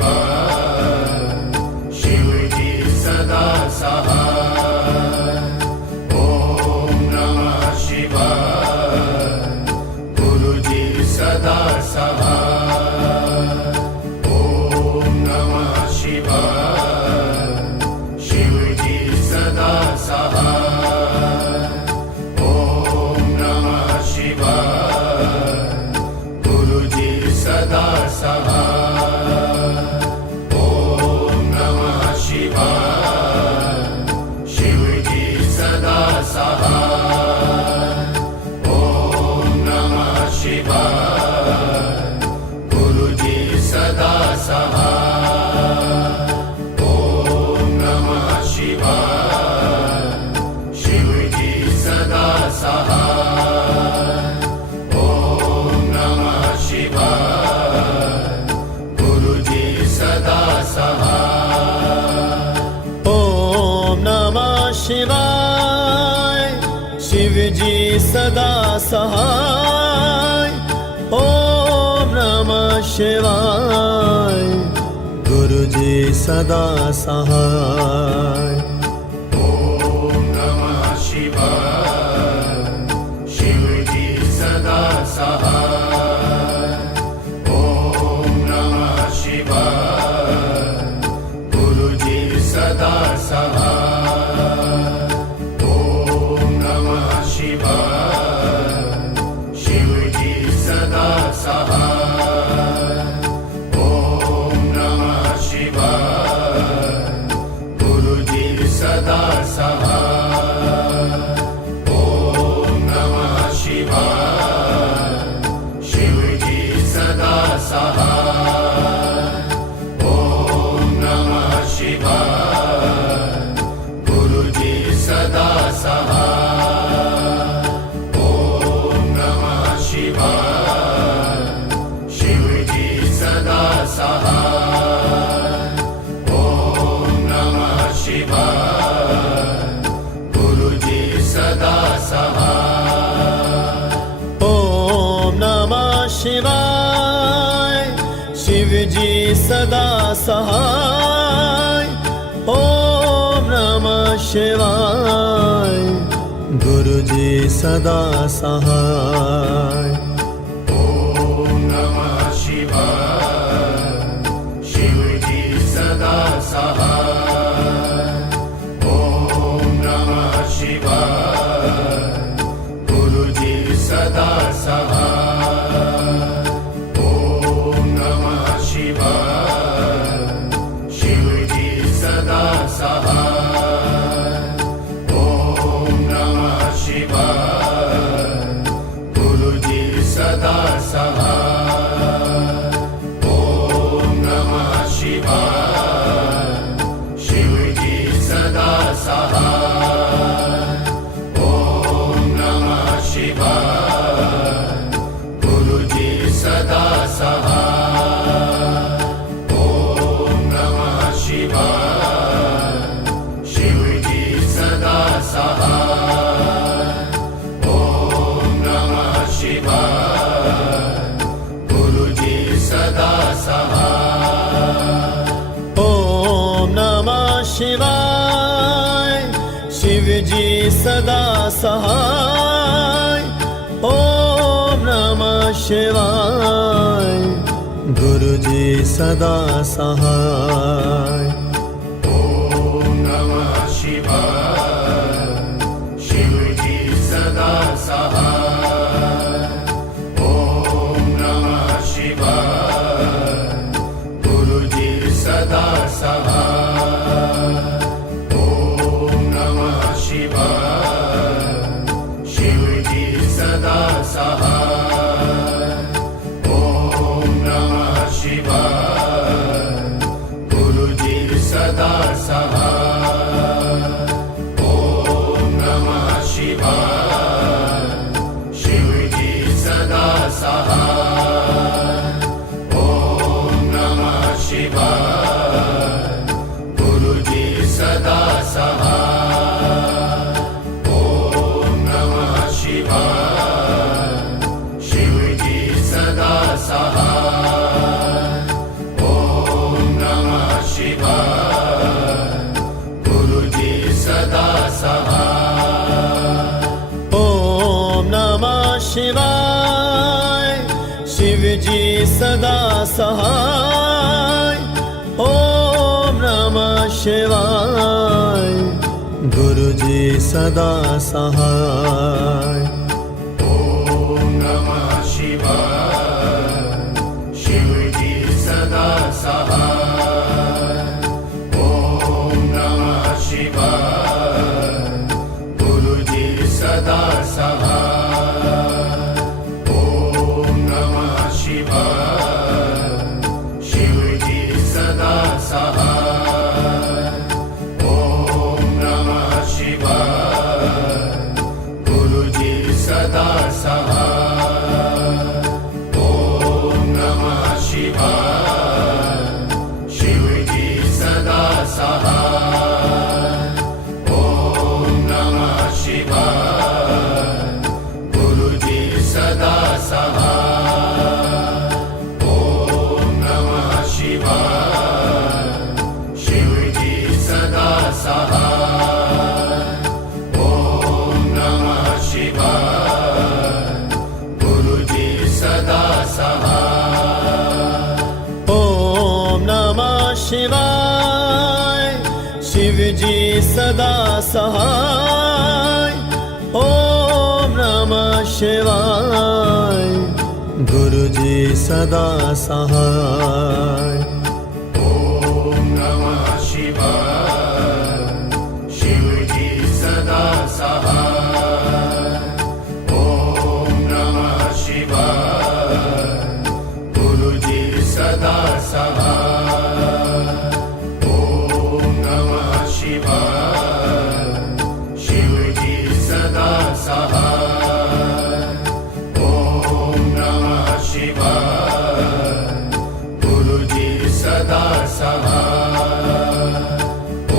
शिवाय शिवजी सदा सहाय ओम नमः शिवाय गुरुजी सदा सहाय ओम नमः शिवाय शिवजी सदा सहाय ओम नमः शिवाय गुरुजी सदा सहाय ओम नमः शिवाय शिवजी सदा सहाय ओम नमः शिवाय गुरुजी सदा सहाय ओम नमः शिवाय शिवजी सदा सहाय ओम नमः शिवाय गुरुजी सदा सहाय ओम नमः शिवाय शिवजी सदा सहाय ओम नमः शिवाय गुरुजी सदा सहाय ओम नमः शिवाय शिवजी सदा सहाय ओम नमः शिवाय गुरुजी सदा सहाय ओम नमः शिवाय शिवजी सदा सहाय ओम नमः शिवाय गुरुजी सदा सहाय ओम नमः शिवाय शिवजी सदा सहाय ओम नमः शिवाय गुरुजी सदा सहाय ओम नमः शिवाय शिवजी सदा सहाय ओम नमः शिवाय गुरुजी सदा सहाय ओम नमः शिवाय शिवजी सदा सहाय ओम नमः शिवाय गुरुजी सदा सहाय ओम नमः शिवाय शिवजी सदा सहाय ओम नमः शिवाय गुरुजी सदा सहाय ओम नमः शिवाय शिवजी सदा सहाय ओम नमः शिवाय गुरुजी सदा सहाय ओम नमः शिवाय शिवजी सदा सहाय ओम नमः शिवाय गुरुजी सदा सहाय ओम नमः शिवाय शिवजी सदा सहाय ओम नमः शिवाय गुरुजी सदा सहाय ओम नमः शिवाय शिवजी सदा सहाय ओम नमः शिवाय गुरुजी सदा सहाय ओम नमः शिवाय शिवजी सदा सहाय ओम नमः शिवाय गुरुजी सदा सहाय ओम नमः शिवाय शिवजी सदा सहाय ओम नमः शिवाय गुरुजी सदा सहाय ओम नमः शिवाय गुरुजी सदा सहाय ॐ नमः शिवाय शिवजी सदा सहाय ॐ नमः शिवाय गुरुजी सदा सहाय ॐ नमः शिवाय शिवजी सदा सहाय ॐ नमः शिवाय गुरुजी सदा सहाय ॐ नमः शिवाय शिवजी सदा सहाय ॐ नमः शिवाय गुरुजी सदा सहाय ॐ नमः शिवाय शिवजी सदा सहाय ॐ नमः शिवाय गुरुजी सदा सहाय ओम नमः शिवाय शिवजी सदा सहाय ओम नमः शिवाय गुरुजी सदा सहाय ॐ नमः शिवाय शिवजी सदा सहाय ॐ नमः शिवाय गुरुजी सदा सहाय ॐ नमः शिवाय शिवजी सदा सहाय ॐ नमः शिवाय गुरुजी सदा सहाय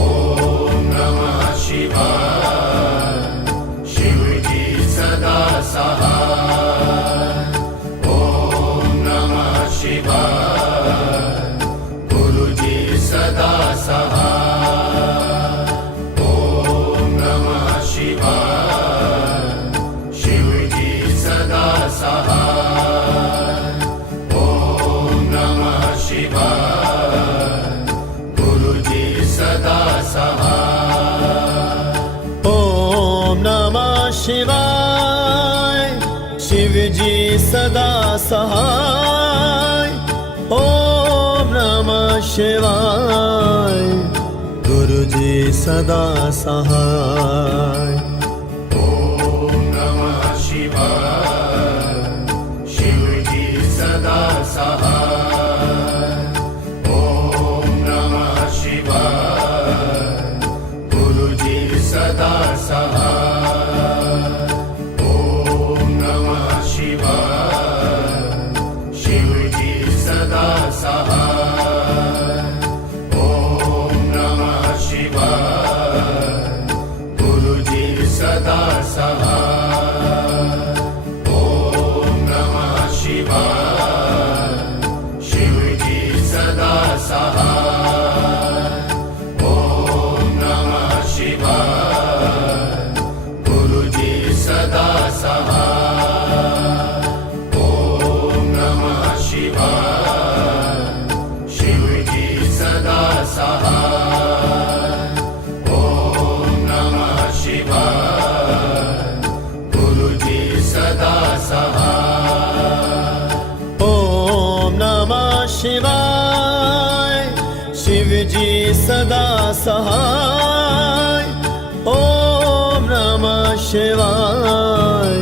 ॐ नमः शिवाय शिवजी सदा सहाय ॐ नमः शिवाय गुरुजी सदा सहाय ॐ नमः शिवाय शिवजी सदा सहाय ॐ नमः शिवाय गुरुजी सदा सहाय ओम नमः शिवाय शिवजी सदा सहाय ओम नमः शिवाय गुरुजी सदा सहाय ॐ नमः शिवाय शिवजी सदा सहाय ॐ नमः शिवाय गुरुजी सदा सहाय ॐ नमः शिवाय शिवजी सदा सहाय ॐ नमः शिवाय गुरुजी सदा सहाय ॐ नमः शिवाय शिवजी सदा सहाय ॐ नमः शिवाय गुरुजी सदा सहाय ॐ नमः शिवाय शिवजी सदा सहाय ॐ नमः शिवाय गुरुजी सदा सहाय ओम नमः शिवाय शिवजी सदा सहाय ओम नमः शिवाय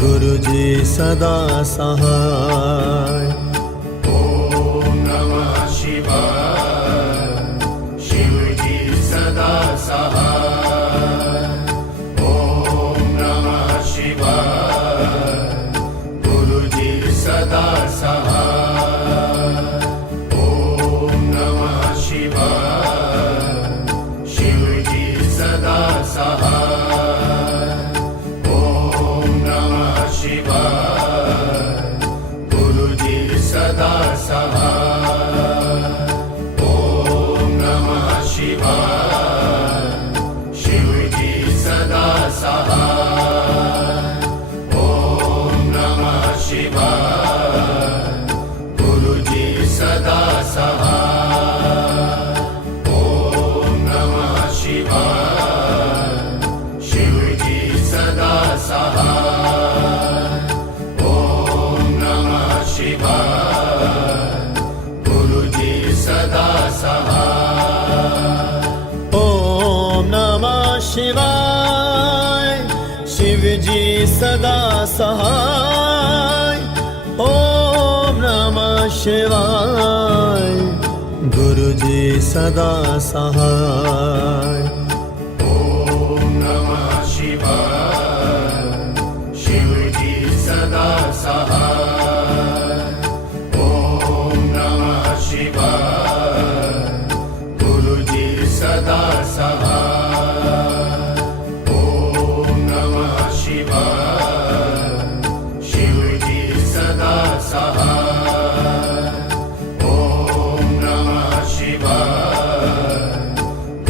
गुरुजी सदा सहाय ॐ नमः शिवाय शिवजी सदा सहाय ॐ नमः शिवाय गुरुजी सदा सहाय ॐ नमः शिवाय शिवजी सदा सहाय ॐ नमः शिवाय गुरुजी सदा सहाय ॐ नमः शिवाय शिवाय शिवजी सदा सहाय ओम नमः शिवाय गुरुजी सदा सहाय ॐ नमः शिवाय शिवजी सदा सहाय ॐ नमः शिवाय गुरुजी सदा सहाय ॐ नमः शिवाय शिवजी सदा सहाय ॐ नमः शिवाय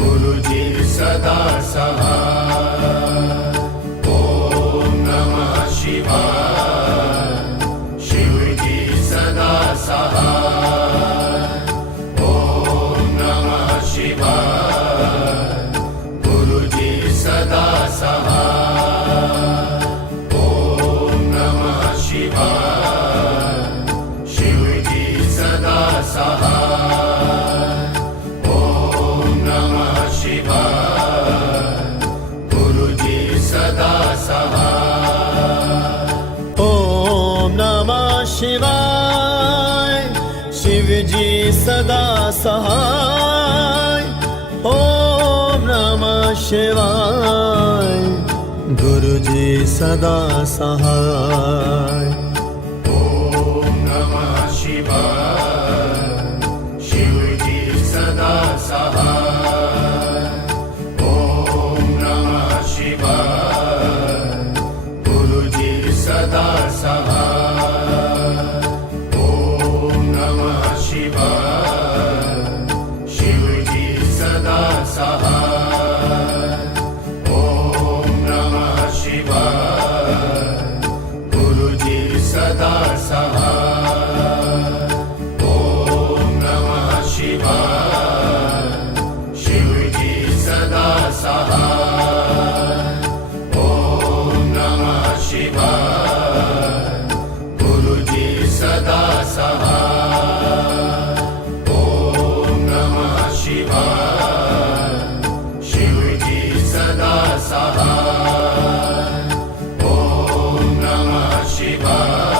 गुरुजी सदा सहाय ॐ नमः शिवाय शिवजी सदा सहाय ॐ नमः शिवाय गुरुजी सदा सहाय ॐ नमः शिवाय शिवजी सदा सहाय ॐ नमः शिवाय गुरुजी सदा सहाय ओम नमः शिवाय शिवजी सदा सहाय ओम नमः शिवाय गुरुजी सदा सहाय ॐ नमः शिवाय शिवजी सदा सहाय ॐ नमः शिवाय गुरुजी सदा सहाय ॐ नमः शिवाय शिवजी सदा सहाय ॐ नमः शिवाय गुरुजी सदा सहाय ॐ नमः शिवाय शिवजी सदा सहाय ॐ नमः शिवाय गुरुजी सदा सहाय ॐ नमः शिवाय शिवजी सदा सहाय ॐ नमः शिवाय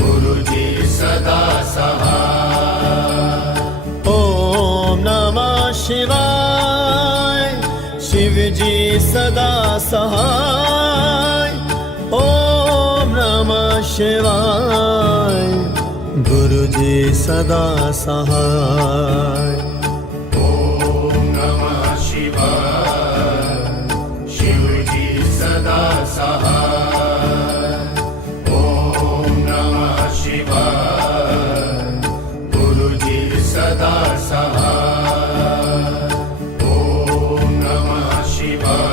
गुरुजी सदा सहाय ओम नमः शिवाय शिवजी सदा सहाय ओम नमः शिवाय गुरुजी सदा सहाय ॐ नमः शिवाय शिवजी सदा सहाय ॐ नमः शिवाय गुरुजी सदा सहाय ॐ नमः शिवाय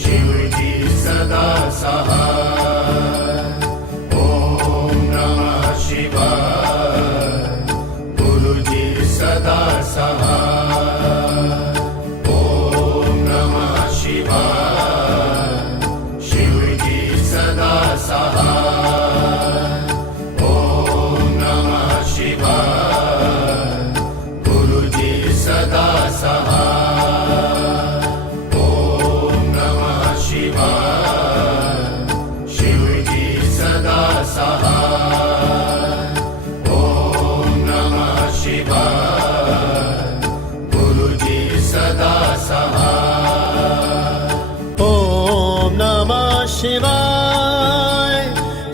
शिवजी सदा सहाय ॐ नमः शिवाय गुरुजी सदा सहाय ॐ नमः शिवाय शिवजी सदा सहाय ॐ नमः शिवाय गुरुजी सदा सहाय ॐ नमः शिवाय शिवजी सदा सहाय ॐ नमः शिवाय गुरुजी सदा सहाय ओम नमः शिवाय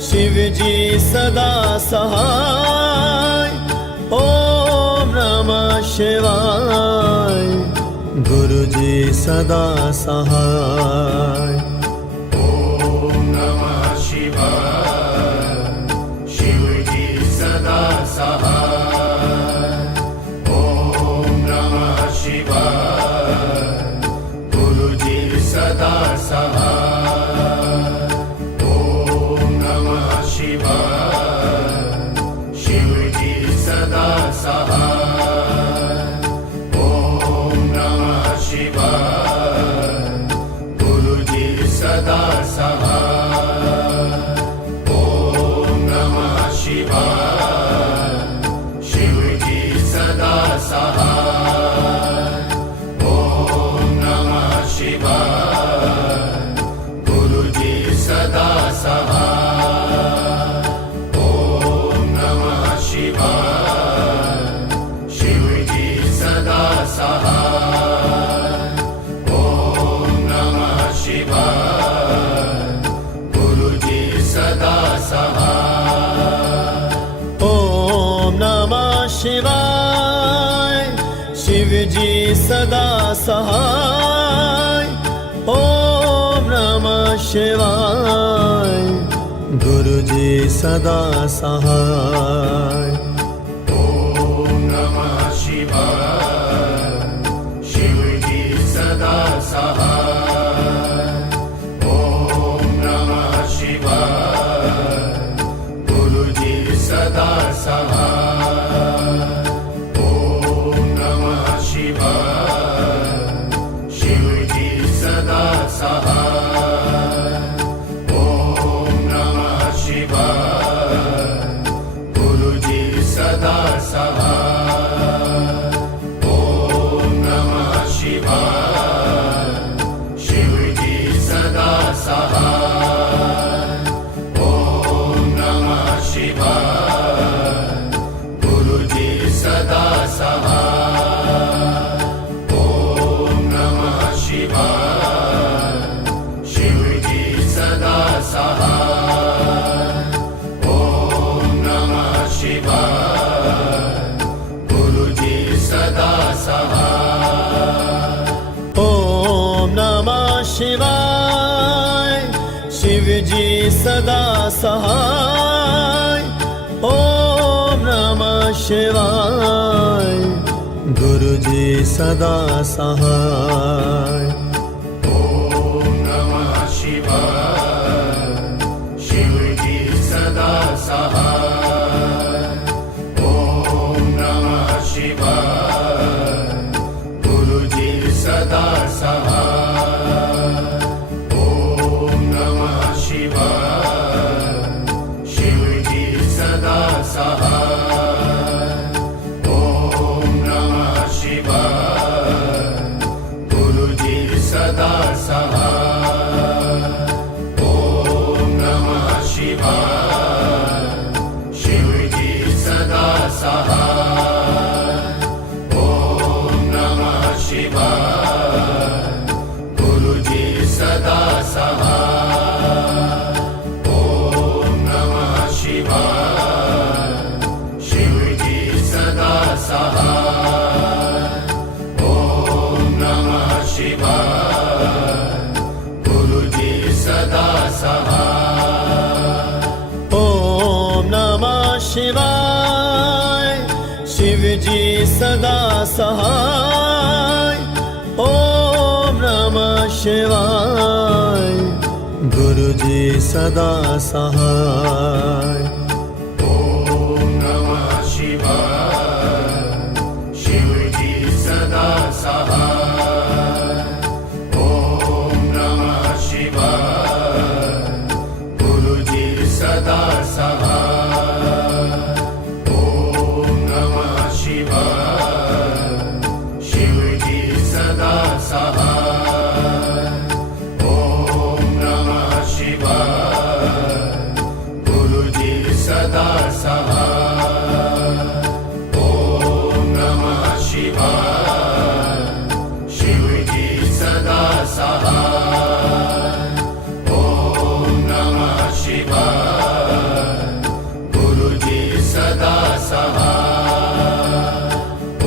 शिवजी सदा सहाय ओम नमः शिवाय गुरुजी सदा सहाय ॐ नमः शिवाय शिवजी सदा सहाय ॐ नमः शिवाय गुरुजी सदा सहाय ॐ नमः शिवाय शिवजी सदा सहाय ॐ नमः शिवाय गुरुजी सदा सहाय ॐ नमः शिवाय सहाय ओम नमः शिवाय गुरुजी सदा सहाय ओम नमः शिवाय शिवजी सदा सहाय ओम नमः शिवाय गुरुजी सदा सहाय ओम नमः शिवाय शिवजी सदा सहाय ओम नमः शिवाय गुरुजी सदा सहाय ओम नमः शिवाय शिवजी सदा सहाय ओम नमः शिवाय गुरुजी सदा सहाय ओम नमः शिवाय शिवजी सदा सहाय ओम नमः शिवाय गुरुजी सदा सहाय ओम नमः शिवाय शिवजी सदा सहाय ओम नमः शिवाय गुरुजी सदा सहाय ओम नमः शिवाय शिवजी सदा सहाय ओम नमः शिवाय गुरुजी सदा सहाय ओम नमः शिवाय शिवजी सदा सहाय ओम नमः शिवाय गुरुजी सदा सहाय ओम नमः शिवाय शिवजी सदा सहाय ओम नमः शिवाय गुरुजी सदा सहाय ओम नमः शिवाय शिवजी सदा सहाय ओम नमः शिवाय गुरुजी सदा सहाय ओम नमः शिवाय शिवजी सदा सहाय ओम नमः शिवाय गुरुजी सदा सहाय ओम नमः शिवाय शिवजी सदा सहाय ओम नमः शिवाय गुरुजी सदा सहाय ओम नमः शिवाय शिवजी सदा सहाय ओम नमः शिवाय गुरुजी सदा सहाय ओम नमः शिवाय शिवजी सदा सहाय ओम नमः शिवाय गुरुजी सदा सहाय ओम नमः शिवाय शिवजी सदा सहाय ओम नमः शिवाय गुरुजी सदा सहाय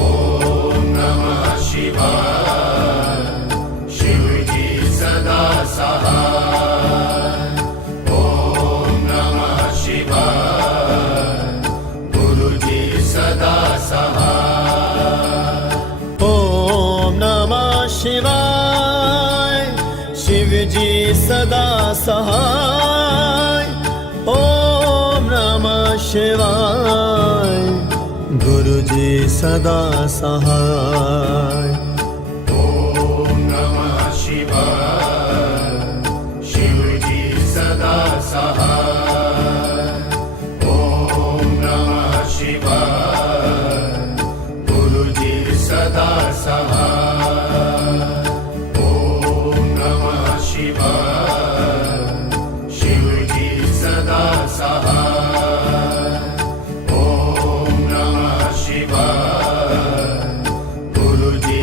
ओम नमः शिवाय शिवजी सदा सहाय ओम नमः शिवाय गुरुजी सदा सहाय ओम नमः शिवाय शिवजी सदा सहाय ओम नमः शिवाय गुरुजी सदा सहाय ओम नमः शिवाय शिवजी सदा सहाय ओम नमः शिवाय गुरुजी सदा सहाय ओम नमः शिवाय शिवजी सदा सहाय ओम नमः शिवाय गुरुजी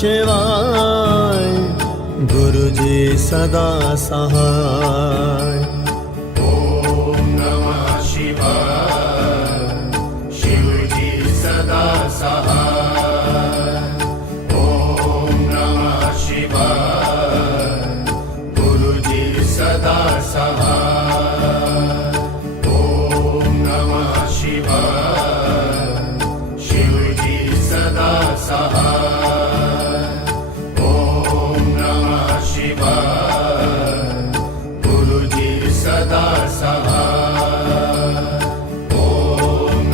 शिवाय गुरुजी सदा सहाय ॐ नमः शिवाय शिवजी सदा सहाय ॐ नमः शिवाय गुरुजी सदा सहाय ॐ नमः शिवाय शिवजी सदा सहाय ॐ नमः शिवाय गुरुजी सदा सहाय ॐ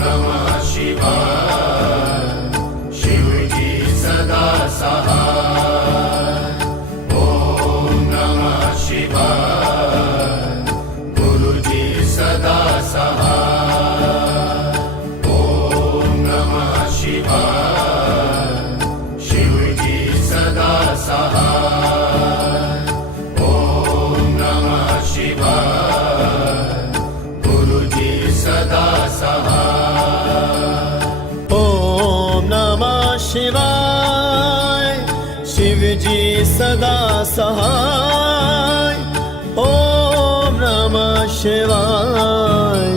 नमः शिवाय शिवजी सदा सहाय ॐ नमः शिवाय गुरुजी सदा सहाय ॐ नमः शिवाय शिवजी सदा सहाय ॐ नमः शिवाय गुरुजी सदा सहाय ॐ नमः शिवाय शिवजी सदा सहाय ॐ नमः शिवाय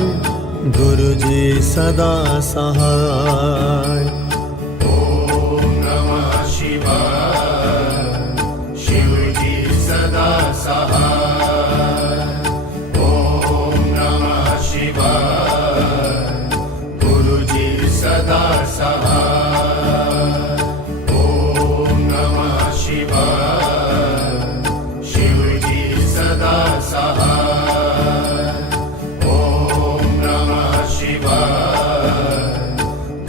गुरुजी सदा सहाय ॐ नमः शिवाय शिवजी सदा सहाय ॐ नमः शिवाय गुरुजी सदा सहाय ॐ नमः शिवाय शिवजी सदा सहाय ॐ नमः शिवाय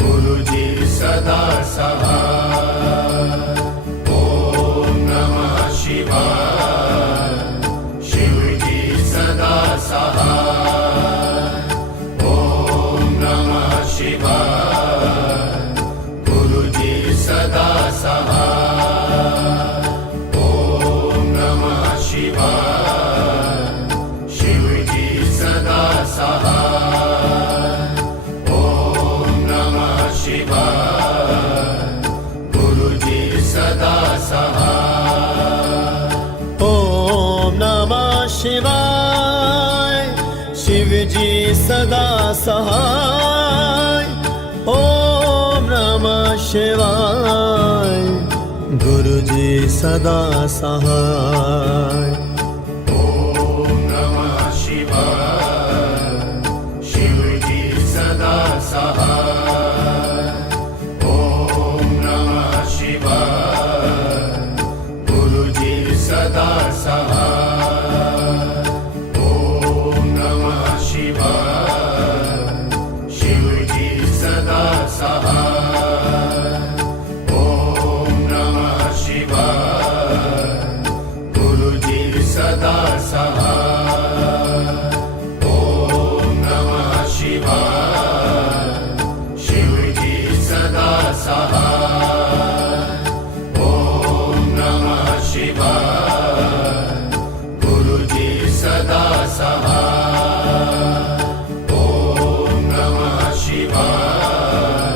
गुरुजी सदा सहाय ॐ नमः शिवाय शिवजी सदा सहाय ॐ नमः शिवाय गुरुजी सदा सहाय ॐ नमः शिवाय शिवजी सदा सहाय ॐ नमः शिवाय गुरुजी सदा सहाय ॐ नमः शिवाय शिवजी सदा सहाय ॐ नमः शिवाय गुरुजी सदा सहाय ॐ नमः शिवाय शिवजी सदा सहाय ॐ नमः शिवाय गुरुजी सदा सहाय ॐ नमः शिवाय शिवजी सदा सहाय ॐ नमः शिवाय गुरुजी सदा सहाय ॐ नमः शिवाय शिवजी सदा सहाय ॐ नमः शिवाय गुरुजी सदा सहाय ॐ नमः शिवाय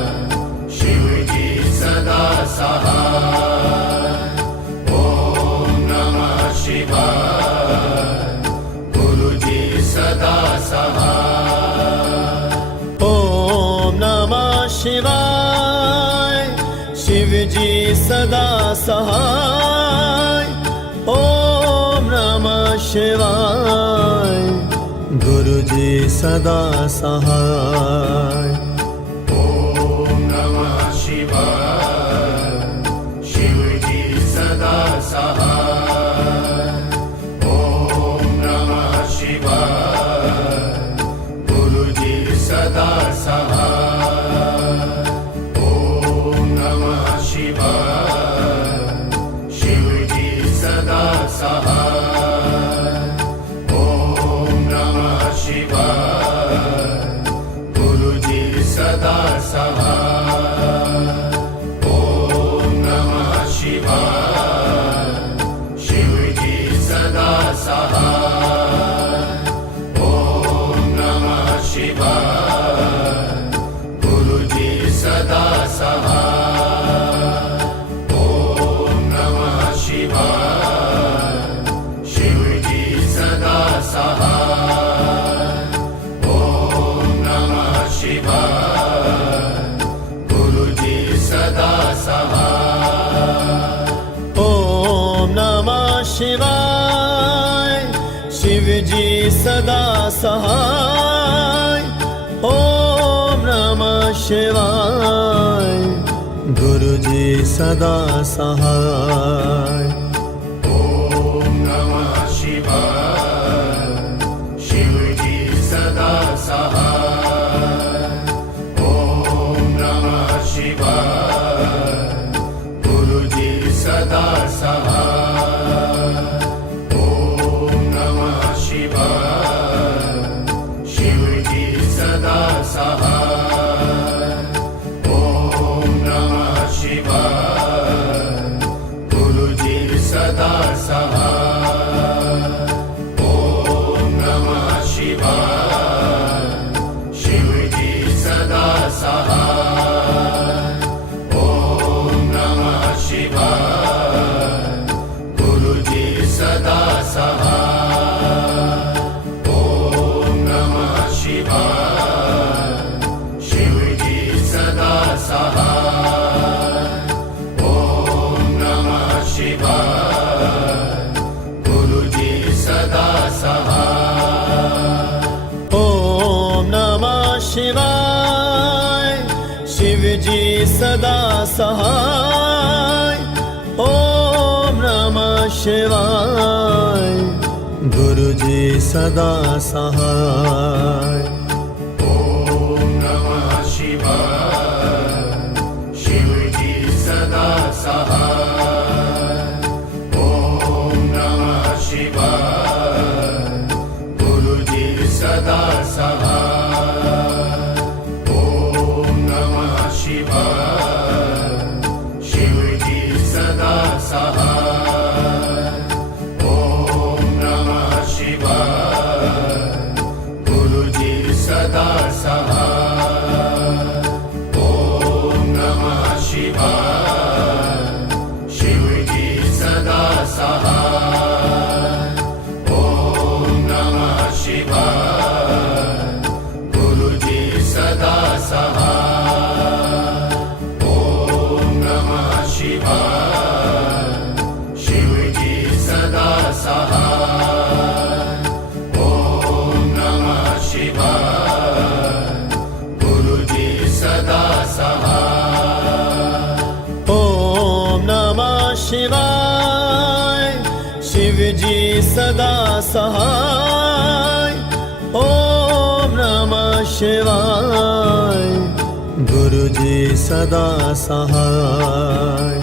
शिवजी सदा सहाय ॐ नमः शिवाय गुरुजी सदा सहाय ॐ नमः शिवाय शिवजी सदा सहाय ॐ नमः शिवाय गुरुजी सदा सहाय ॐ नमः शिवाय शिवजी सदा सहाय ॐ नमः शिवाय गुरुजी सदा सहाय ॐ नमः शिवाय शिवजी सदा सहाय ॐ नमः शिवाय गुरुजी सदा सहाय ॐ नमः शिवाय ओम नमः शिवाय शिव जी सदा सहाय ओम नमः शिवाय गुरु जी सदा सहाय ॐ नमः शिवाय शिवजी सदा सहाय ॐ नमः शिवाय गुरुजी सदा सहाय ॐ नमः शिवाय शिवजी सदा सहाय ॐ नमः शिवाय गुरुजी सदा सहाय ॐ नमः शिवाय शिवजी सदा सहाय ॐ नमः शिवाय गुरुजी सदा सहाय ॐ नमः शिवाय शिवजी सदा सहाय ॐ नमः शिवाय गुरुजी सदा सहाय ओम नमः शिवाय शिव जी सदा सहाय ओम नमः शिवाय गुरु जी सदा सहाय ॐ नमः शिवाय शिवजी सदा सहाय ॐ नमः शिवाय गुरुजी सदा सहाय ॐ नमः शिवाय शिवजी सदा सहाय ॐ नमः शिवाय गुरुजी सदा सहाय ॐ नमः शिवाय शिवजी सदा सहाय ॐ नमः शिवाय गुरुजी सदा सहाय ॐ नमः शिवाय शिवजी सदा सहाय ॐ नमः शिवाय गुरुजी सदा सहाय ओम नमः शिवाय शिव जी सदा सहाय ओम नमः शिवाय गुरु जी सदा सहाय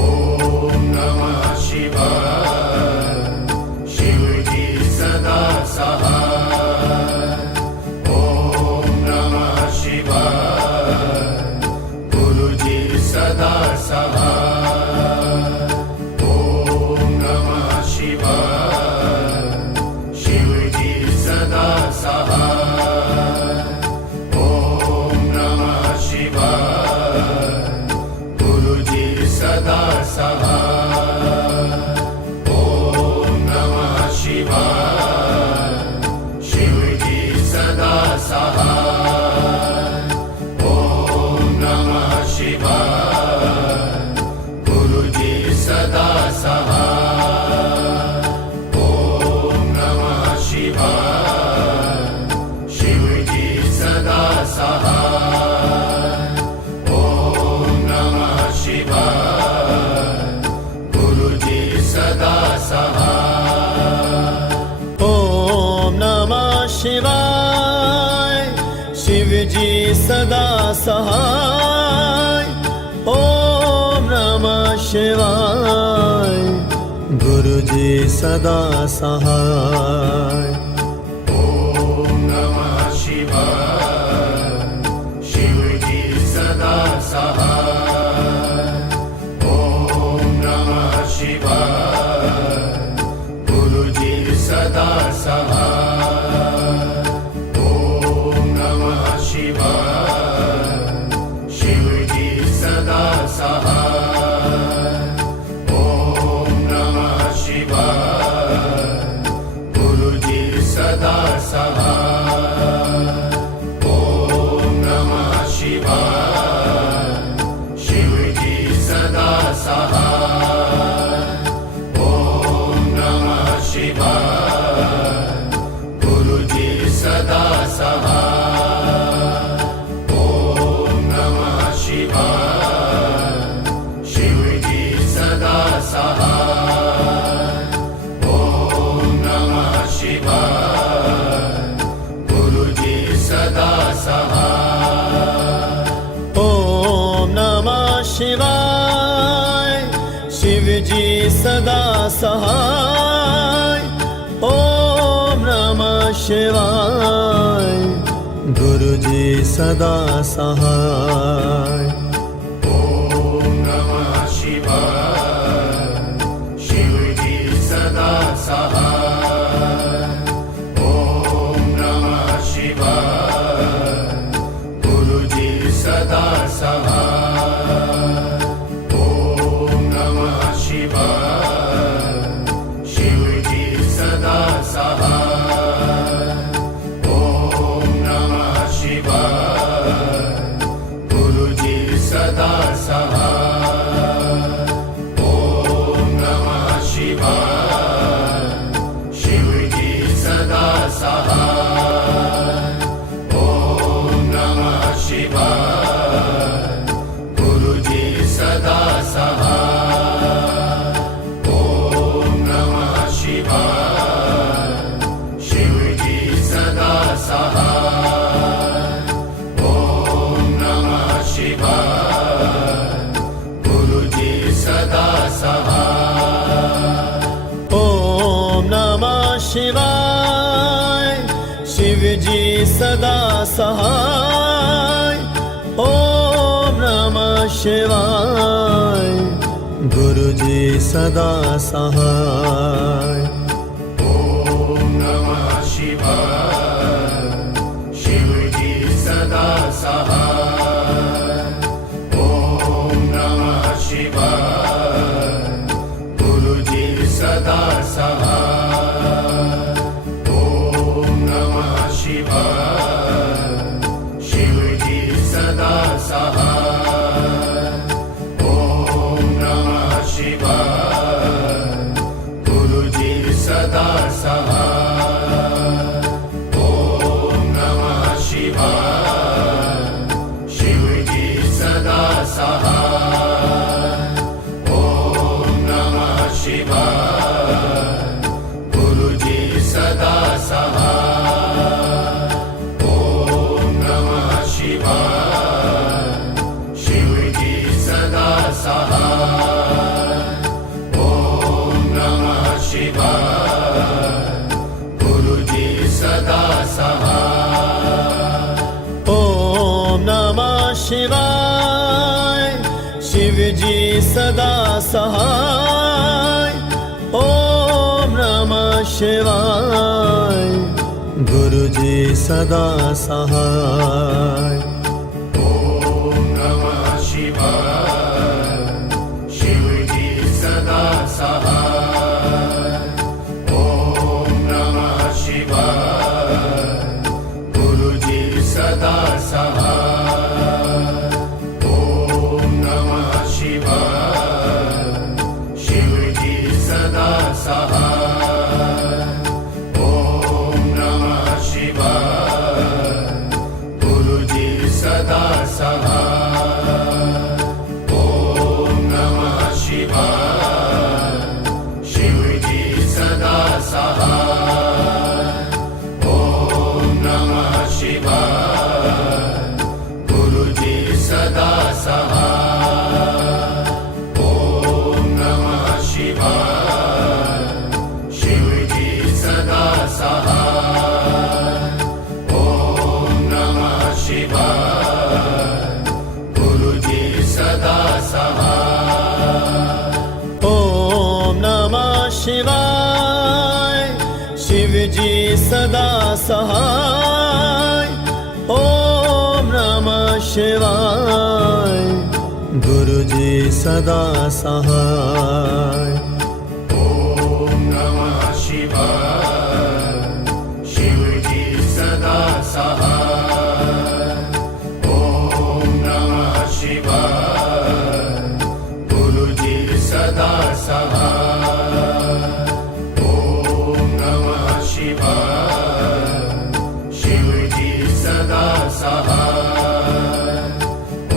ॐ नमः शिवाय शिवजी सदा सहाय ॐ नमः शिवाय गुरुजी सदा सहाय ॐ नमः शिवाय शिवजी सदा सहाय ॐ नमः शिवाय गुरुजी सदा सहाय ॐ नमः शिवाय शिवजी सदा सहाय ॐ नमः शिवाय गुरुजी सदा सहाय ॐ नमः शिवाय शिवजी सदा सहाय ॐ नमः शिवाय गुरुजी सदा सहाय ओम नमः शिवाय शिव जी सदा सहाय ओम नमः शिवाय गुरु जी सदा सहाय ॐ नमः शिवाय शिवजी सदा सहाय ॐ नमः शिवाय गुरुजी सदा सहाय ॐ नमः शिवाय शिवजी सदा सहाय ॐ नमः शिवाय गुरुजी सदा सहाय ओम नमः शिवाय गुरुजी सदा सहाय ॐ नमः शिवाय शिवजी सदा सहाय ॐ नमः शिवाय गुरुजी सदा सहाय ॐ नमः शिवाय शिवजी सदा सहाय ॐ नमः शिवाय गुरुजी सदा सहाय ॐ नमः शिवाय शिवजी सदा सहाय ॐ नमः शिवाय गुरुजी सदा सहाय ॐ नमः शिवाय शिवजी सदा सहाय ॐ नमः शिवाय गुरुजी सदा सहाय ओम नमः शिवाय शिवजी सदा सहाय ओम नमः शिवाय गुरुजी सदा सहाय ॐ नमः शिवाय शिवजी सदा सहाय ॐ नमः शिवाय गुरुजी सदा सहाय ॐ नमः शिवाय शिवजी सदा सहाय ॐ नमः शिवाय गुरुजी सदा सहाय ॐ नमः शिवाय शिवजी सदा सहाय ॐ नमः शिवाय गुरुजी सदा सहाय ॐ नमः शिवाय शिवजी सदा सहाय ॐ नमः शिवाय गुरुजी सदा सहाय ओम नमः शिवाय शिवजी सदा सहाय ओम नमः शिवाय गुरुजी सदा सहाय ॐ नमः शिवाय शिवजी सदा सहाय ॐ नमः शिवाय गुरुजी सदा सहाय ॐ नमः शिवाय शिवजी सदा सहाय ॐ नमः शिवाय गुरुजी सदा सहाय ॐ नमः शिवाय शिवजी सदा सहाय ॐ नमः शिवाय गुरुजी सदा सहाय ॐ नमः शिवाय शिवजी सदा सहाय ॐ नमः शिवाय गुरुजी सदा सहाय ओम नमः शिवाय शिवजी सदा सहाय ओम नमः शिवाय गुरुजी सदा सहाय ॐ नमः शिवाय शिवजी सदा सहाय ॐ नमः शिवाय गुरुजी सदा सहाय ॐ नमः शिवाय शिवजी सदा सहाय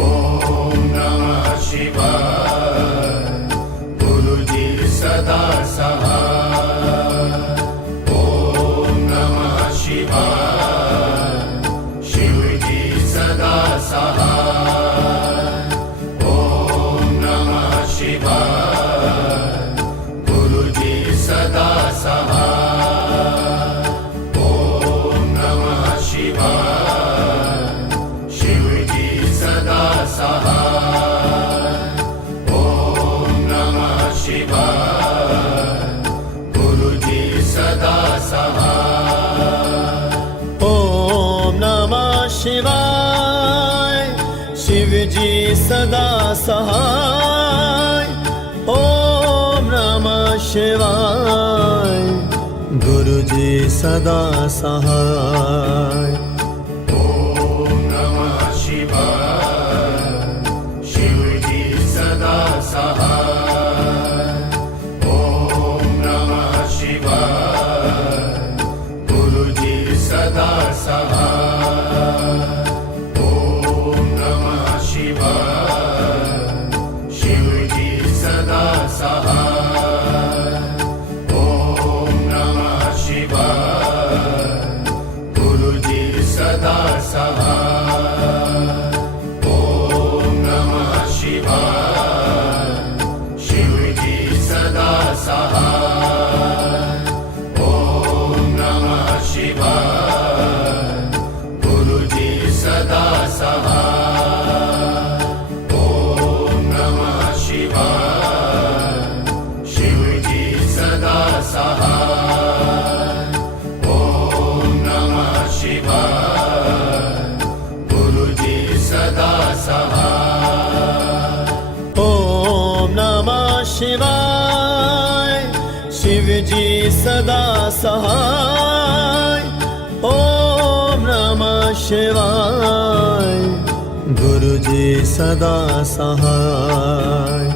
ॐ नमः शिवाय गुरुजी सदा सहाय ॐ नमः शिवाय शिवजी सदा सहाय ॐ नमः शिवाय शिवाय गुरुजी सदा सहाय ओम नमः शिवाय शिवजी सदा सहाय ओम नमः शिवाय गुरुजी सदा सहाय ओम नमः शिवाय शिवजी सदा सहाय ओम नमः शिवाय गुरुजी सदा सहाय ओम नमः शिवाय शिवजी सदा सहाय ओम नमः शिवाय गुरुजी सदा सहाय ओम नमः शिवाय शिवजी सदा सहाय ओम नमः शिवाय गुरुजी सदा सहाय ओम नमः शिवाय शिवजी सदा सहाय ओम नमः शिवाय गुरुजी सदा सहाय ओम नमः शिवाय शिवजी सदा सहाय ओम नमः शिवाय गुरुजी सदा सहाय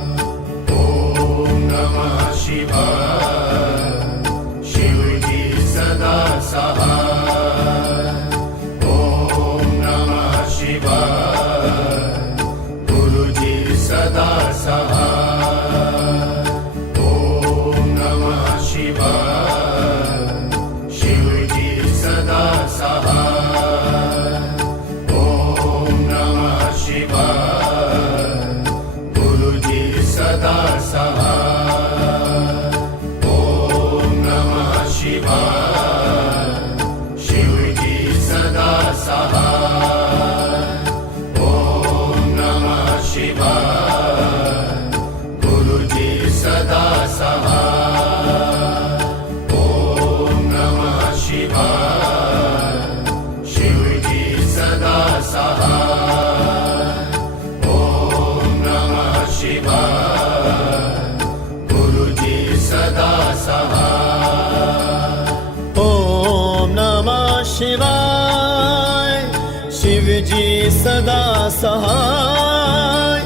ओम नमः शिवाय शिवजी सदा सहाय ओम नमः शिवाय गुरुजी सदा सहाय ओम नमः शिवाय शिवजी सदा सहाय ओम नमः शिवाय गुरुजी सदा सहाय ओम नमः शिवाय शिवजी सदा सहाय ओम नमः शिवाय गुरुजी सदा सहाय ओम नमः शिवाय शिवजी सदा सहाय ओम नमः शिवाय गुरुजी सदा सहाय ओम नमः शिवाय शिवजी सदा सहाय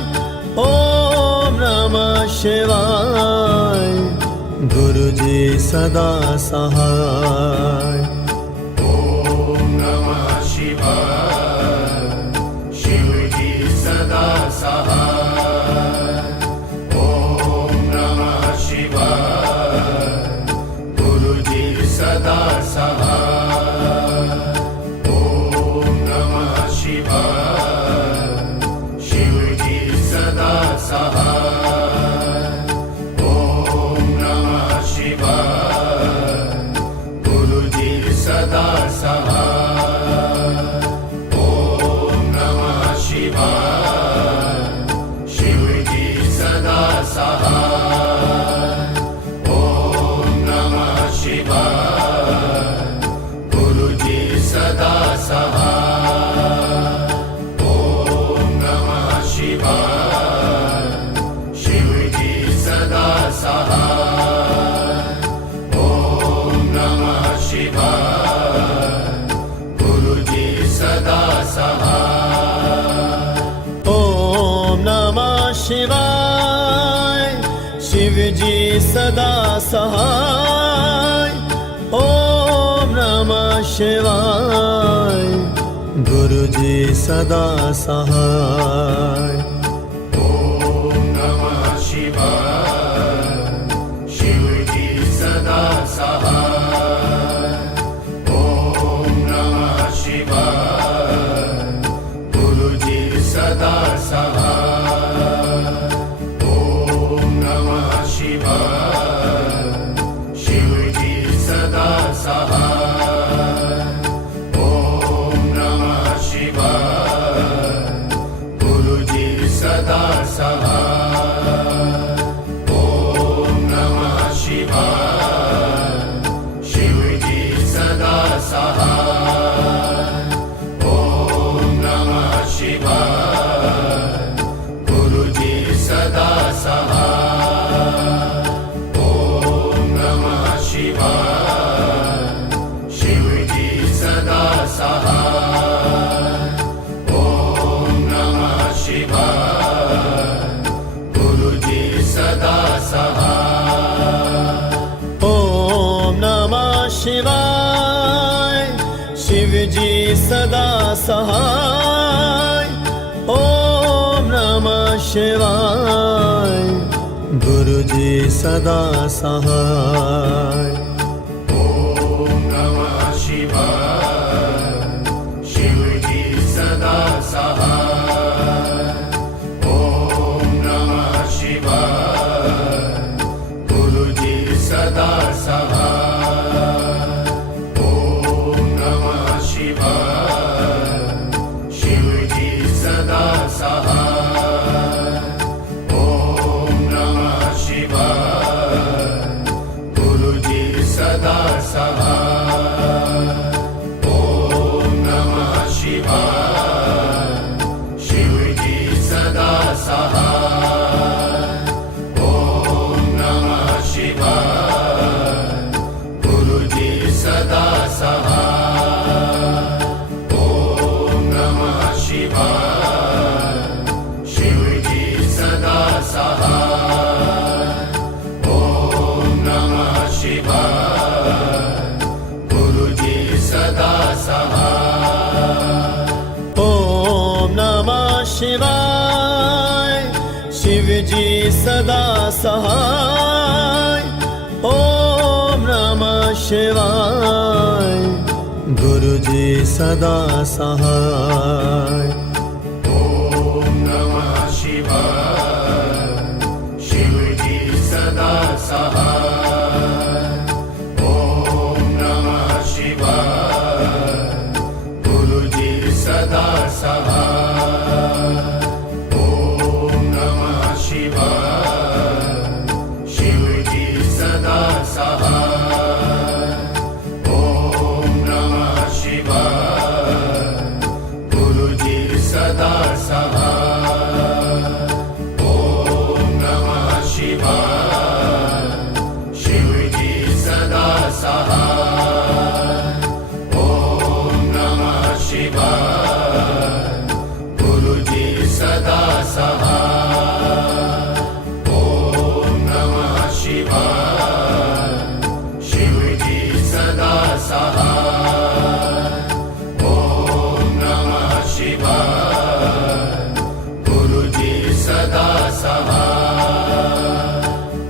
ओम नमः शिवाय गुरुजी सदा सहाय ओम नमः शिवाय शिवजी सदा सहाय ओम नमः शिवाय गुरुजी सदा सहाय ओम नमः शिवाय शिवजी सदा सहाय ओम नमः शिवाय गुरुजी सदा सहाय ओम नमः शिवाय शिवजी सदा सहाय ओम नमः शिवाय गुरुजी सदा सहाय ओम नमः शिवाय शिवजी सदा सहाय ओम नमः शिवाय गुरुजी सदा सहाय ओम नमः शिवाय शिवजी सदा सहाय ओम नमः शिवाय गुरुजी सदा सहाय ओम नमः शिवाय शिवजी सदा सहाय ओम नमः शिवाय गुरुजी सदा सहाय ओम नमः शिवाय शिवजी सदा सहाय ओम नमः शिवाय गुरुजी सदा सहाय। ओम नमः शिवाय शिवजी सदा सहाय। ओम नमः शिवाय गुरुजी सदा सहाय। ओम नमः शिवाय शिवजी सदा सहाय। ओम नमः शिवाय गुरुजी सदा सहाय। ओम नमः शिवाय शिवजी सदा सहाय। ओम नमः शिवाय गुरुजी सदा सहाय। ओम नमः शिवाय शिवजी सदा सहाय। ओम नमः शिवाय गुरुजी सदा सहाय। ओम नमः शिवाय शिवजी सदा सहाय। ओम नमः शिवाय गुरुजी सदा सहाय। ओम नमः शिवाय शिवजी सदा सहाय। ओम नमः शिवाय गुरुजी सदा सहाय। ओम नमः शिवाय शिवजी सदा सहाय। ओम नमः शिवाय गुरुजी सदा सहाय। ओम नमः शिवाय शिवजी सदा सहाय। ओम नमः शिवाय गुरुजी सदा सहाय। ओम नमः शिवाय शिवजी सदा सहाय। ओम नमः शिवाय गुरुजी सदा सहाय। ओम नमः शिवाय शिवजी सदा सहाय। ओम नमः शिवाय गुरुजी सदा सहाय।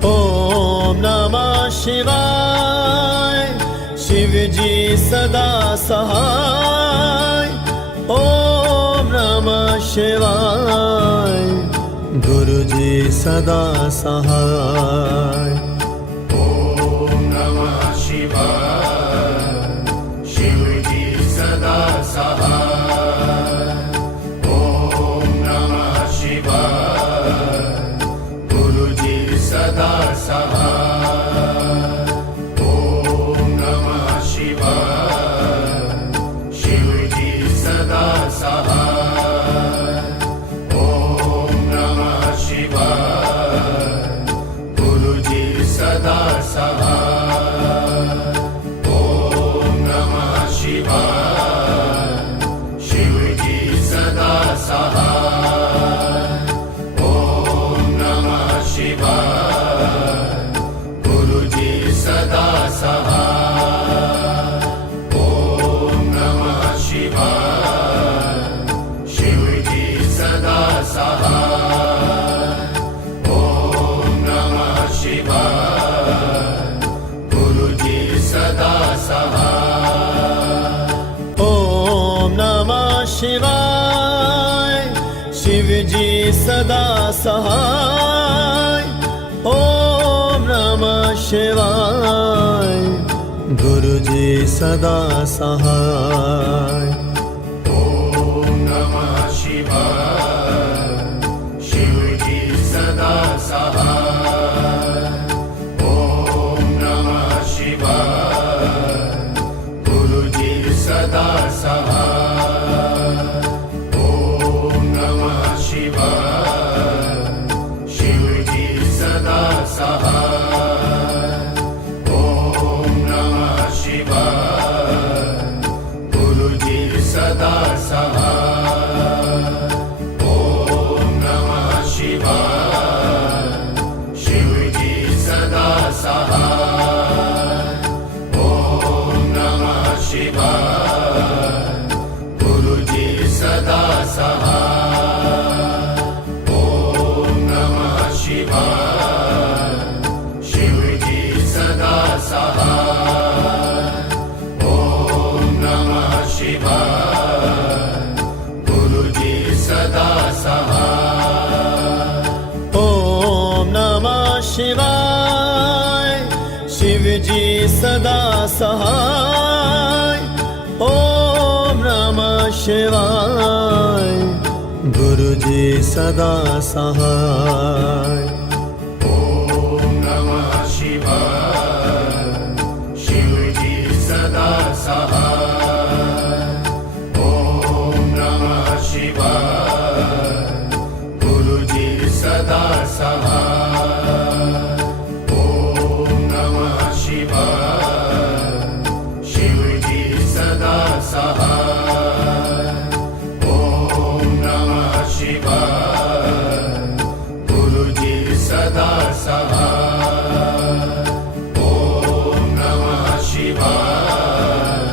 ओम नमः शिवाय शिवजी सदा सहाय। ओम नमः शिवाय गुरुजी सदा सहाय। ओम नमः शिवाय शिवजी सदा सहाय। ओम नमः शिवाय गुरुजी सदा सहाय। ओम नमः शिवाय शिवजी सदा सहाय। ओम नमः शिवाय गुरुजी सदा सहाय। ओम नमः शिवाय शिवजी सदा सहाय। ओम नमः शिवाय गुरुजी सदा सहाय। ओम नमः शिवाय शिवजी सदा सहाय। ओम नमः शिवाय गुरुजी सदा सहाय। ओम नमः शिवाय शिवजी सदा सहाय। ओम नमः शिवाय गुरुजी सदा सहाय। ओम नमः शिवाय शिवजी सदा सहाय। ओम नमः शिवाय गुरुजी सदा सहाय। ओम नमः शिवाय शिवजी सदा सहाय। ओम नमः शिवाय गुरुजी सदा सहाय। ओम नमः शिवाय शिव शिवाय शिवजी सदा सहाय ओम नमः शिवाय गुरुजी सदा सहाय ॐ नमः शिवाय शिवजी सदा सहाय ॐ नमः शिवाय गुरुजी सदा सहाय ॐ नमः शिवाय शिवजी सदा सहाय ॐ नमः शिवाय गुरुजी सदा सहाय ॐ नमः शिवाय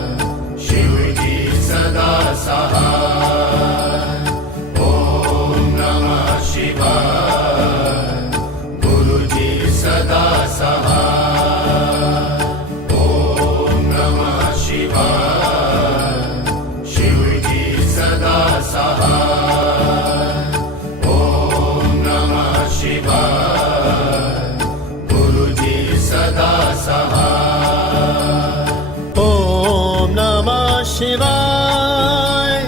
शिवजी सदा सहाय ॐ नमः शिवाय गुरुजी सदा सहाय ॐ नमः शिवाय शिवजी सदा सहाय ॐ नमः शिवाय गुरुजी सदा सहाय ओम नमः शिवाय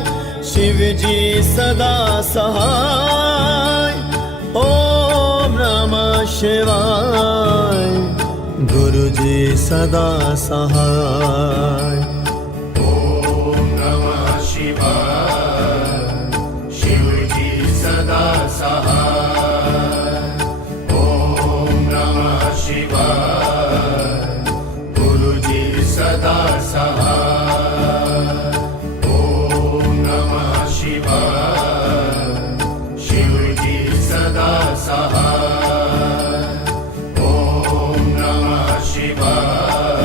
शिवजी सदा सहाय ओम नमः शिवाय गुरुजी सदा सहाय ॐ नमः शिवाय शिवजी सदा सहाय ॐ नमः शिवाय गुरुजी सदा सहाय ॐ नमः शिवाय शिवजी सदा सहाय ॐ नमः शिवाय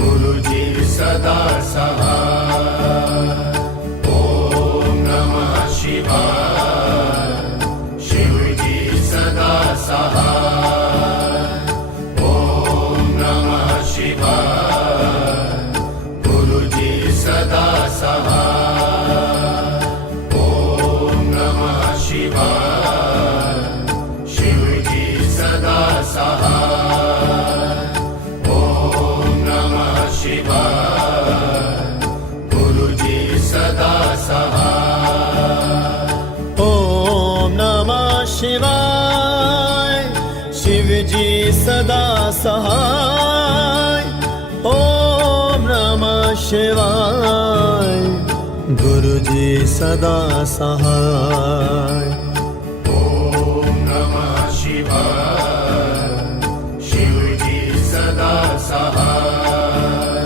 गुरुजी सदा सहाय ॐ नमः शिवाय शिवजी सदा सहाय ॐ नमः शिवाय गुरुजी सदा सहाय ॐ नमः शिवाय शिवजी सदा सहाय ॐ नमः शिवाय गुरुजी सदा सहाय ओम नमः शिवाय शिवजी सदा सहाय ओम नमः शिवाय गुरुजी सदा सहाय ॐ नमः शिवाय शिवजी सदा सहाय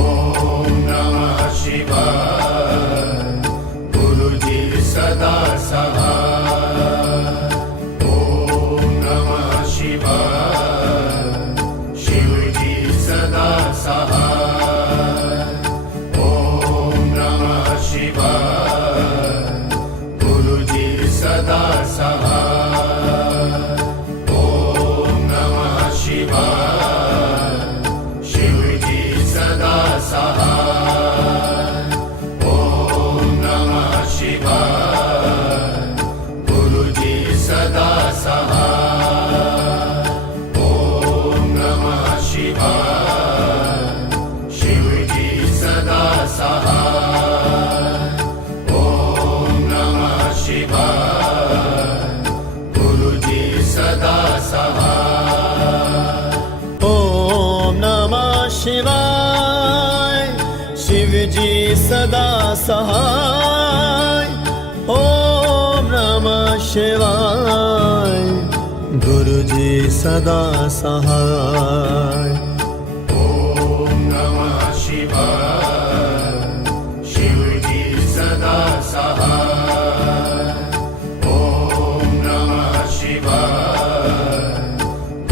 ॐ नमः शिवाय गुरुजी सदा सहाय ॐ नमः शिवाय शिवजी सदा सहाय ॐ नमः शिवाय गुरुजी सदा सहाय ॐ नमः शिवाय शिवजी सदा सहाय ॐ नमः शिवाय गुरुजी सदा सहाय ॐ नमः शिवाय शिवजी सदा सहाय ॐ नमः शिवाय गुरुजी सदा सहाय ओम नमः शिवाय शिवजी सदा सहाय ओम नमः शिवाय गुरुजी सदा सहाय ॐ नमः शिवाय शिवजी सदा सहाय ॐ नमः शिवाय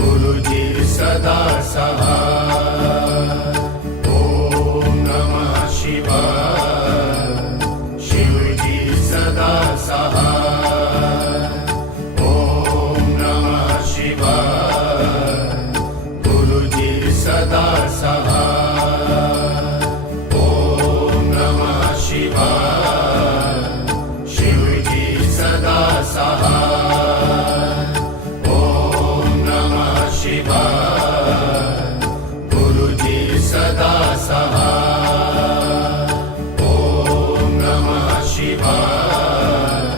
गुरुजी सदा सहाय ॐ नमः शिवाय शिवजी सदा सहाय ॐ नमः शिवाय गुरुजी शिवाय गुरुजी सदा सहाय ओम नमः शिवाय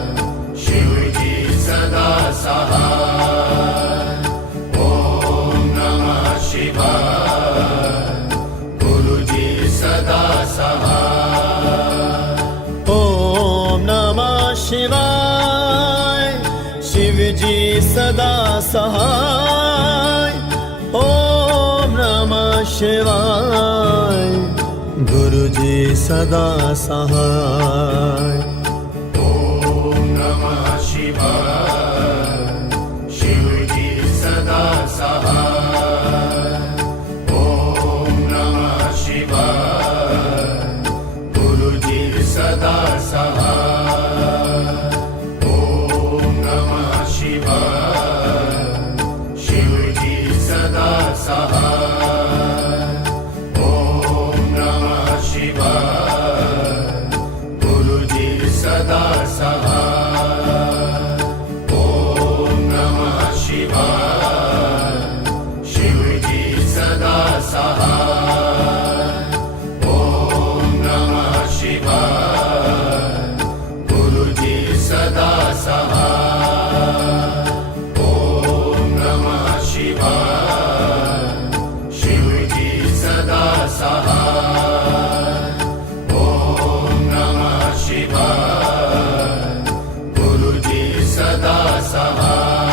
शिवजी सदा सहाय ओम नमः शिवाय गुरुजी सदा सहाय ओम नमः शिवाय शिवजी सदा सहाय ओम नमः शिवाय गुरुजी सदा सहाय ओम नमः शिवाय शिवजी सदा सहाय ओम नमः शिवाय गुरुजी सदा सहाय ओम नमः शिवाय शिवजी सदा सहाय ओम नमः शिवाय गुरुजी सदा सहाय ओम नमः शिवाय शिवजी सदा सहाय ओम नमः शिवाय गुरुजी सदा सहाय ओम नमः शिवाय शिवजी सदा सहाय ओम नमः शिवाय गुरुजी सदा सहाय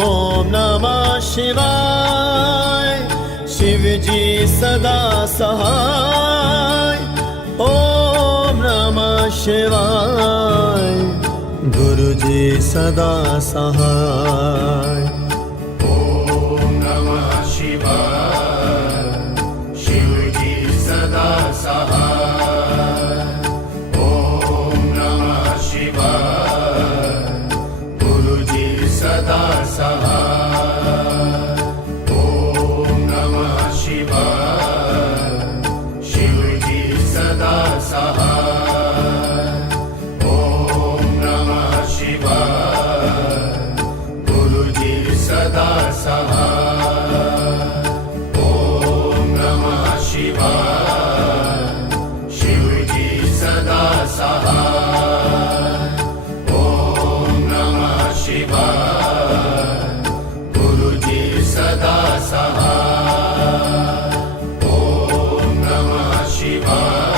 ओम नमः शिवाय शिवजी सदा सहाय ओम नमः शिवाय गुरुजी सदा सहाय ओम नमः शिवाय शिवजी सदा सहाय ओम नमः शिवाय गुरुजी सदा सहाय ओम नमः शिवाय शिवजी सदा सहाय ओम नमः शिवाय गुरुजी सदा सहाय ओम नमः शिवाय शिवजी सदा सहाय ओम नमः शिवाय गुरुजी सदा सहाय ओम नमः शिवाय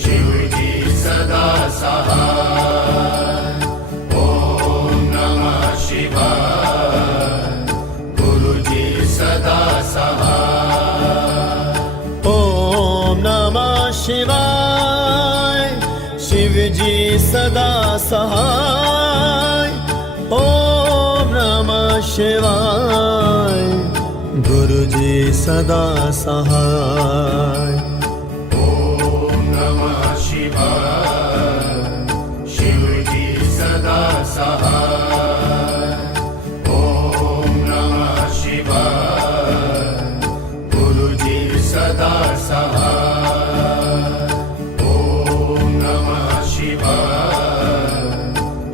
शिवजी सदा सहाय ओम नमः शिवाय गुरुजी सदा सहाय ओम नमः शिवाय शिवजी सदा सहाय ओम नमः शिवाय गुरुजी सदा सहाय ओम नमः शिवाय शिवजी सदा सहाय ओम नमः शिवाय गुरुजी सदा सहाय ओम नमः शिवाय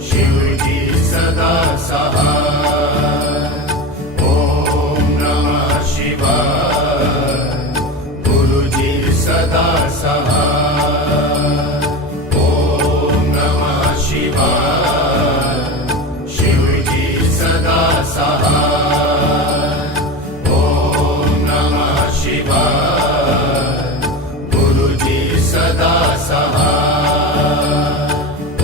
शिवजी सदा सहाय ओम नमः शिवाय गुरुजी सदा सहाय ओम नमः शिवाय शिवजी सदा सहाय ओम नमः शिवाय गुरुजी सदा सहाय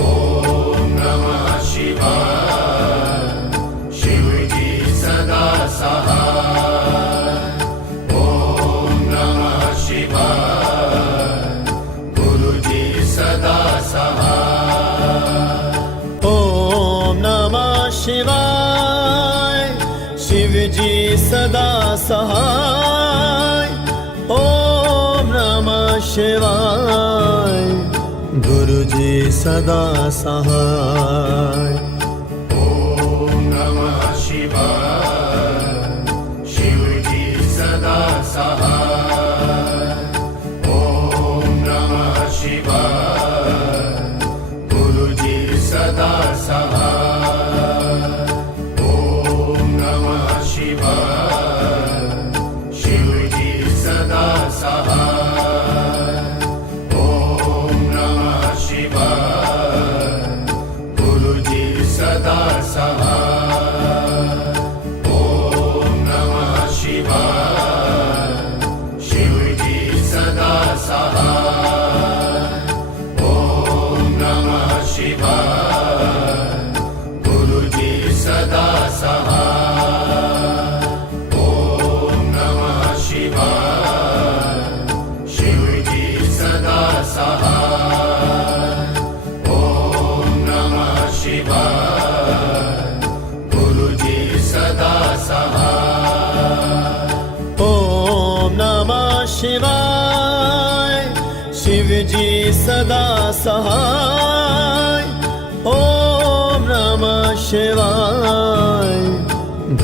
ओम नमः शिवाय शिवजी सदा सहाय ओम नमः शिवाय गुरुजी सदा सहाय ओम नमः शिवाय शिवजी सदा सहाय ओम नमः शिवाय गुरुजी सदा सहाय ओम नमः शिवाय शिवजी सदा सहाय ओम नमः शिवाय गुरुजी सदा सहाय ओम सहाय ओम नमः शिवाय शिवजी सदा सहाय ओम नमः शिवाय गुरुजी सदा सहाय ओम नमः शिवाय शिवजी सदा सहाय ओम नमः शिवाय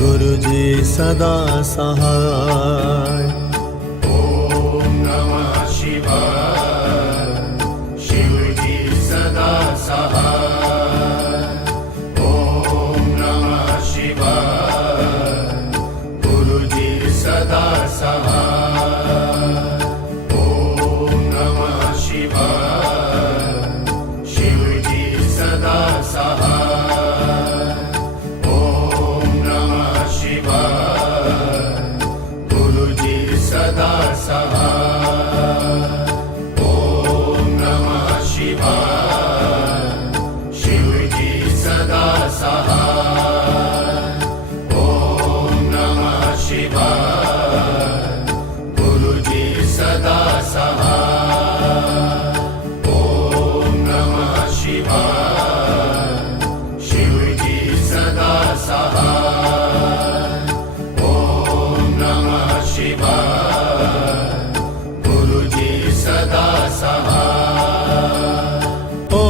गुरुजी सदा सहाय ओम नमः शिवाय शिवजी सदा सहाय ओम नमः शिवाय गुरुजी सदा सहाय ओम नमः शिवाय शिवजी सदा सहाय ओम नमः शिवाय गुरुजी सदा सहाय ओम नमः शिवाय शिवजी सदा सहाय ओम नमः शिवाय गुरुजी सदा सहाय ओम नमः शिवाय शिवजी सदा सहाय ओम नमः शिवाय गुरुजी सदा सहाय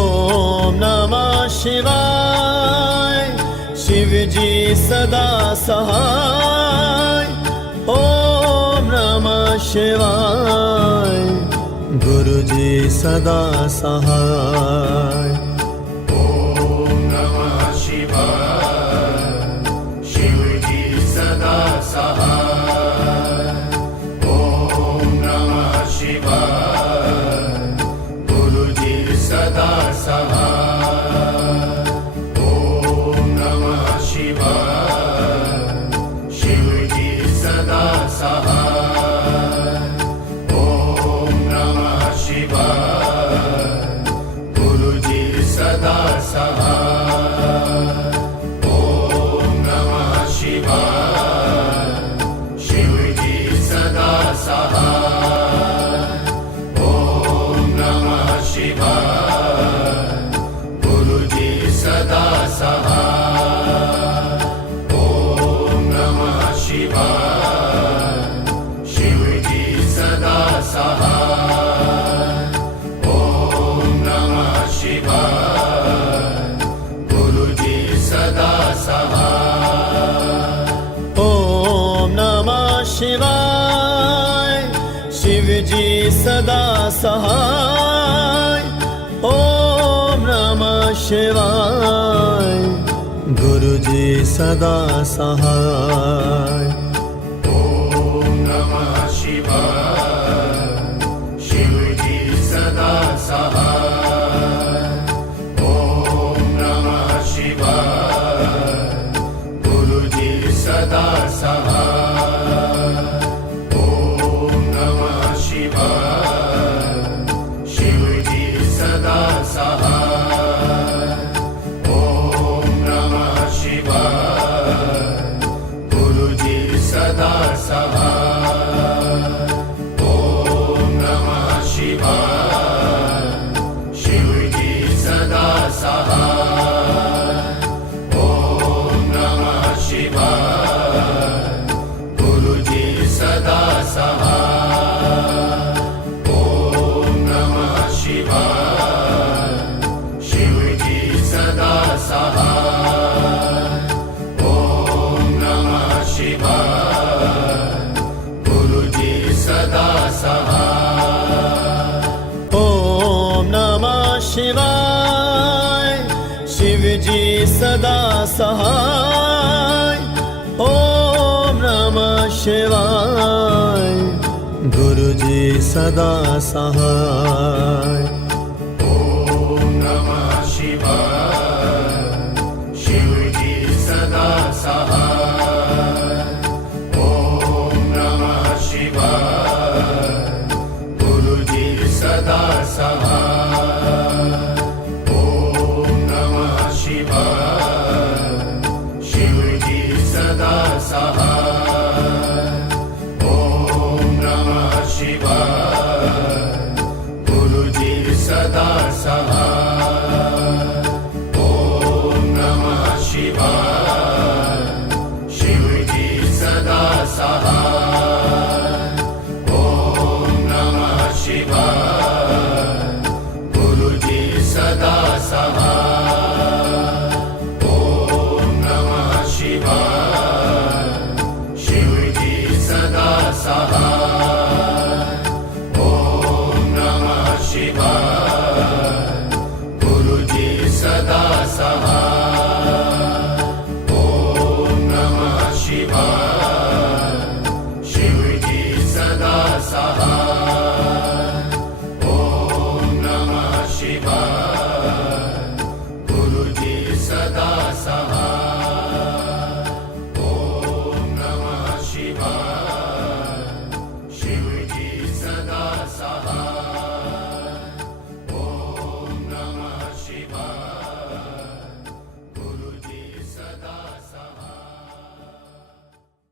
ओम नमः शिवाय शिवजी सदा सहाय ओम नमः शिवाय गुरुजी सदा सहाय ओम नमः शिवाय शिवजी सदा सहाय ओम नमः शिवाय गुरुजी सदा सहाय ओम नमः शिवाय शिवजी सदा सहाय ओम नमः शिवाय गुरुजी सदा सहाय ओम नमः शिवाय शिवजी सदा सहाय ओम नमः शिवाय गुरुजी सदा सहाय ओम नमः शिवाय शिवजी सदा सहाय ओम नमः शिवाय गुरुजी सदा सहाय ओम नमः शिवाय शिवजी सदा सहाय ओम नमः शिवाय गुरुजी सदा सहाय ओम नमः शिवाय शिवजी सदा सहाय ओम नमः शिवाय गुरुजी सदा सहाय ओम नमः शिवाय शिवजी सदा सहाय ओम नमः शिवाय गुरुजी सदा सहाय ओम नमः शिवाय शिवजी सदा सहाय ओम नमः शिवाय गुरुजी सदा सहाय ओम नमः शिवाय शिवजी सदा सहाय ओम नमः शिवाय गुरुजी सदा सहाय ओम नमः शिवाय शिवजी सदा सहाय ओम नमः शिवाय गुरुजी सदा सहाय ओम नमः शिवाय शिवजी सदा सहाय ओम नमः शिवाय गुरुजी सदा सहाय ओम नमः शिवाय शिवजी शिवाय